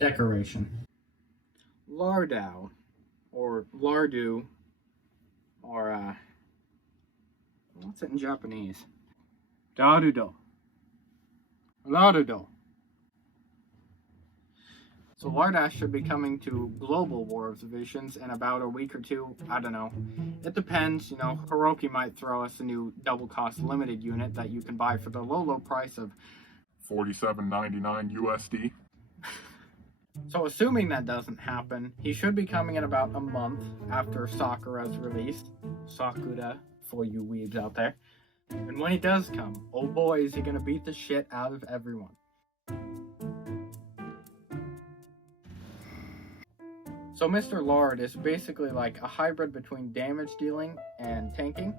Decoration. Lardeau, or Lardeau, or what's it in Japanese? Darudo. Lardeau. So Lardeau should be coming to Global War of the Visions in about a week or two. I don't know. It depends, you know. Hiroki might throw us a new double cost limited unit that you can buy for the low price of $47.99 USD. So assuming that doesn't happen, he should be coming in about a month after Sakura's released. Sakura, for you weebs out there. And when he does come, oh boy, is he gonna beat the shit out of everyone. So Mr. Lard is basically like a hybrid between damage dealing and tanking.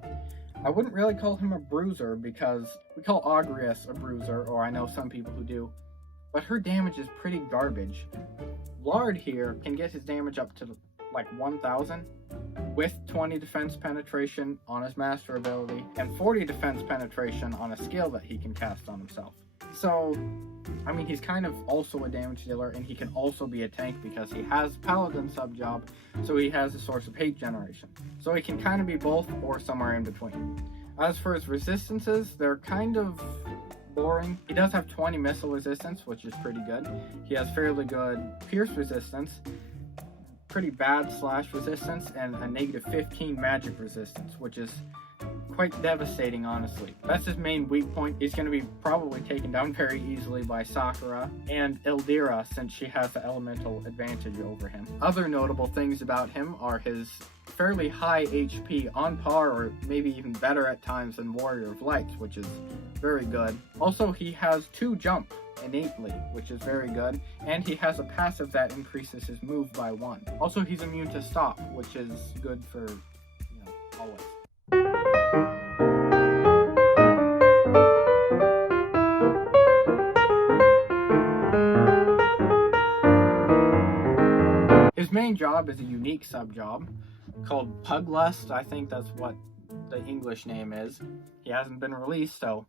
I wouldn't really call him a bruiser because we call Agrias a bruiser, or I know some people who do, but her damage is pretty garbage. Lard here can get his damage up to like 1000 with 20 defense penetration on his master ability and 40 defense penetration on a skill that he can cast on himself. So, I mean, he's kind of also a damage dealer, and he can also be a tank because he has Paladin sub-job, so he has a source of hate generation. So he can kind of be both or somewhere in between. As for his resistances, they're kind of boring. He does have 20 missile resistance, which is pretty good. He has fairly good pierce resistance, pretty bad slash resistance, and a negative 15 magic resistance, which is quite devastating, honestly. That's his main weak point. He's going to be probably taken down very easily by Sakura and Ildira, since she has the elemental advantage over him. Other notable things about him are his fairly high HP, on par or maybe even better at times than Warrior of Lights, which is very good. Also, he has 2 jump innately, which is very good, and he has a passive that increases his move by 1. Also, he's immune to stop, which is good for, you know, always. His main job is a unique sub-job called Puglust. I think that's what the English name is. He hasn't been released, so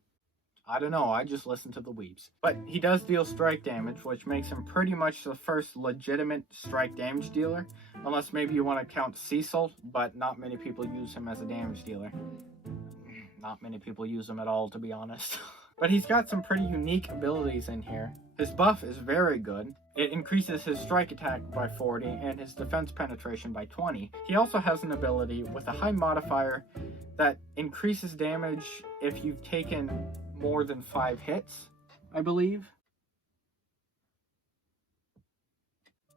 I don't know, I just listen to the weebs. But he does deal strike damage, which makes him pretty much the first legitimate strike damage dealer. Unless maybe you want to count Cecil, but not many people use him as a damage dealer. Not many people use him at all, to be honest. But he's got some pretty unique abilities in here. His buff is very good. It increases his strike attack by 40 and his defense penetration by 20. He also has an ability with a high modifier that increases damage if you've taken more than 5 hits, I believe.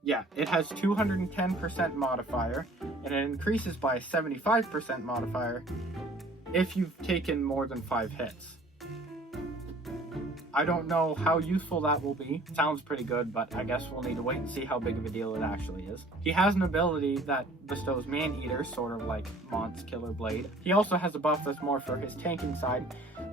Yeah, it has 210% modifier, and it increases by 75% modifier if you've taken more than 5 hits. I don't know how useful that will be. Sounds pretty good, but I guess we'll need to wait and see how big of a deal it actually is. He has an ability that bestows Man-Eater, sort of like Mont's Killer Blade. He also has a buff that's more for his tanking side,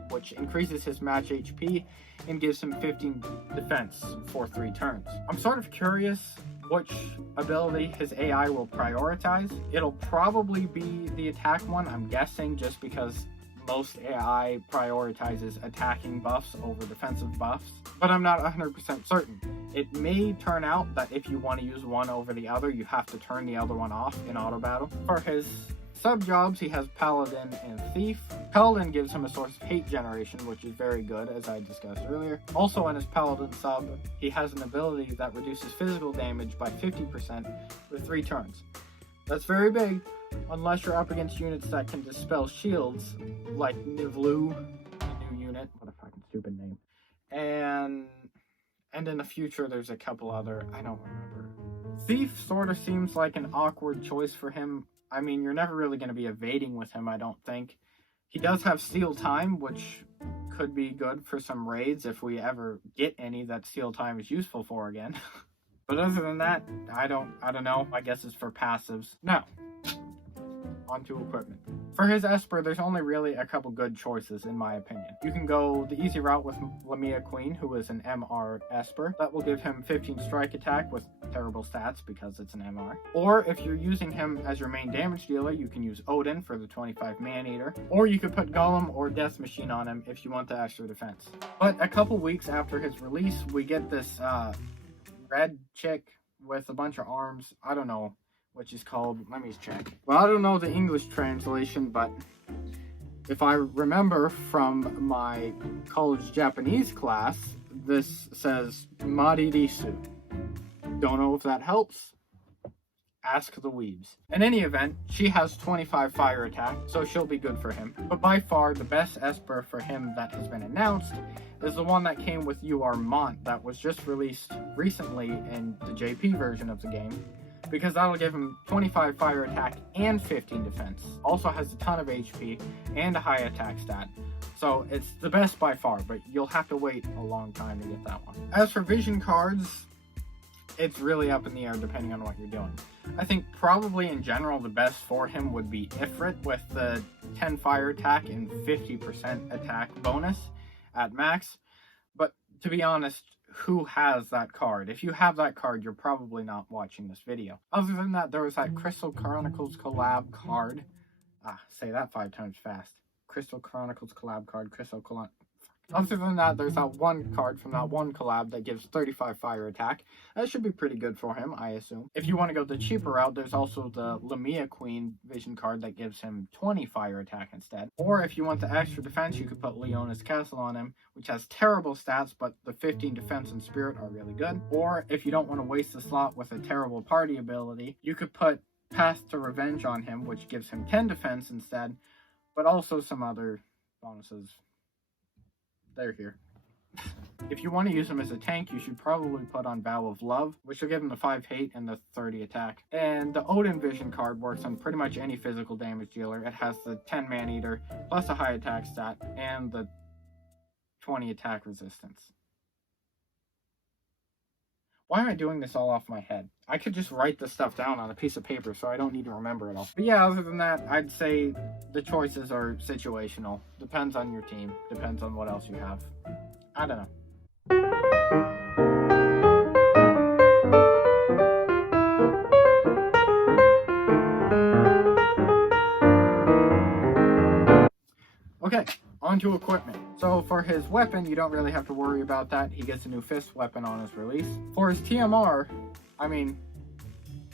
which increases his match HP and gives him 15 defense for 3 turns. I'm sort of curious which ability his AI will prioritize. It'll probably be the attack one, I'm guessing, just because most AI prioritizes attacking buffs over defensive buffs, but I'm not 100% certain. It may turn out that if you want to use one over the other, you have to turn the other one off in auto battle. For his sub-jobs, he has Paladin and Thief. Paladin gives him a source of hate generation, which is very good, as I discussed earlier. Also in his Paladin sub, he has an ability that reduces physical damage by 50% for 3 turns. That's very big, unless you're up against units that can dispel shields, like Nivlu, a new unit, what a fucking stupid name. And in the future, there's a couple other, I don't remember. Thief sort of seems like an awkward choice for him. I mean, you're never really going to be evading with him, I don't think. He does have Steal Time, which could be good for some raids if we ever get any that Steal Time is useful for again. But other than that, I don't know. I guess it's for passives. Now, onto equipment. For his Esper, there's only really a couple good choices, in my opinion. You can go the easy route with Lamia Queen, who is an MR Esper. That will give him 15 strike attack with terrible stats because it's an MR. Or if you're using him as your main damage dealer, you can use Odin for the 25 Man-Eater. Or you could put Golem or Death Machine on him if you want the extra defense. But a couple weeks after his release, we get this red chick with a bunch of arms. I don't know what she's called. Let me check. Well, I don't know the English translation, but if I remember from my college Japanese class, this says Maririsu. Don't know if that helps. Ask the weebs. In any event, she has 25 fire attack, so she'll be good for him. But by far, the best Esper for him that has been announced is the one that came with UR Mont that was just released recently in the JP version of the game, because that'll give him 25 fire attack and 15 defense. Also has a ton of HP and a high attack stat. So it's the best by far, but you'll have to wait a long time to get that one. As for vision cards, it's really up in the air depending on what you're doing. I think probably in general the best for him would be Ifrit with the 10 fire attack and 50% attack bonus at max. But to be honest, who has that card? If you have that card, you're probably not watching this video. Other than that, there was that Crystal Chronicles collab card. Say that 5 times fast. Crystal Chronicles collab card, Other than that, there's that one card from that one collab that gives 35 fire attack. That should be pretty good for him, I assume. If you want to go the cheaper route, there's also the Lamia Queen vision card that gives him 20 fire attack instead. Or if you want the extra defense, you could put Leona's Castle on him, which has terrible stats, but the 15 defense and spirit are really good. Or if you don't want to waste the slot with a terrible party ability, you could put Path to Revenge on him, which gives him 10 defense instead, but also some other bonuses. They're here. If you want to use him as a tank, you should probably put on Vow of Love, which will give him the 5 hate and the 30 attack. And the Odin Vision card works on pretty much any physical damage dealer. It has the 10 Man-Eater, plus a high attack stat, and the 20 attack resistance. Why am I doing this all off my head? I could just write this stuff down on a piece of paper so I don't need to remember it all. But yeah, other than that, I'd say the choices are situational. Depends on your team. Depends on what else you have. I don't know. Okay, on to equipment. So for his weapon, you don't really have to worry about that. He gets a new fist weapon on his release. For his TMR, I mean,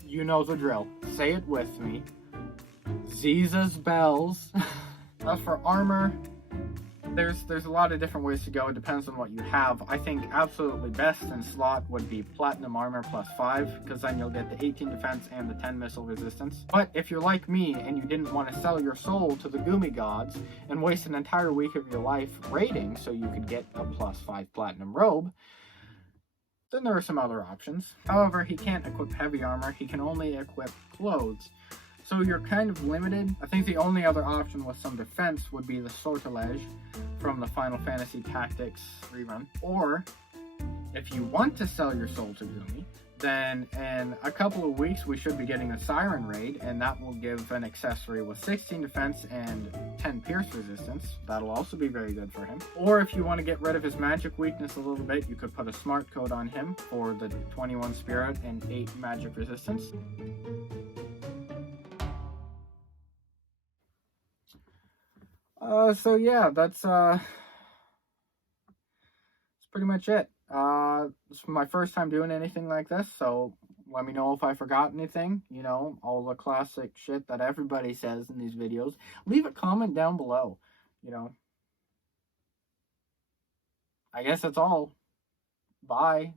you know the drill. Say it with me. Ziza's bells. As for armor, there's a lot of different ways to go. It depends on what you have. I think absolutely best in slot would be platinum armor plus 5, because then you'll get the 18 defense and the 10 missile resistance. But if you're like me and you didn't want to sell your soul to the Gumi gods and waste an entire week of your life raiding so you could get a plus 5 platinum robe, then there are some other options. However, he can't equip heavy armor. He can only equip clothes. So you're kind of limited. I think the only other option with some defense would be the Sortilege from the Final Fantasy Tactics rerun. Or, if you want to sell your soul to Gumi, then in a couple of weeks we should be getting a Siren Raid, and that will give an accessory with 16 defense and 10 pierce resistance. That'll also be very good for him. Or if you want to get rid of his magic weakness a little bit, you could put a smart code on him for the 21 spirit and 8 magic resistance. So yeah, that's pretty much it. This is my first time doing anything like this, so let me know if I forgot anything. You know, all the classic shit that everybody says in these videos. Leave a comment down below, you know. I guess that's all. Bye.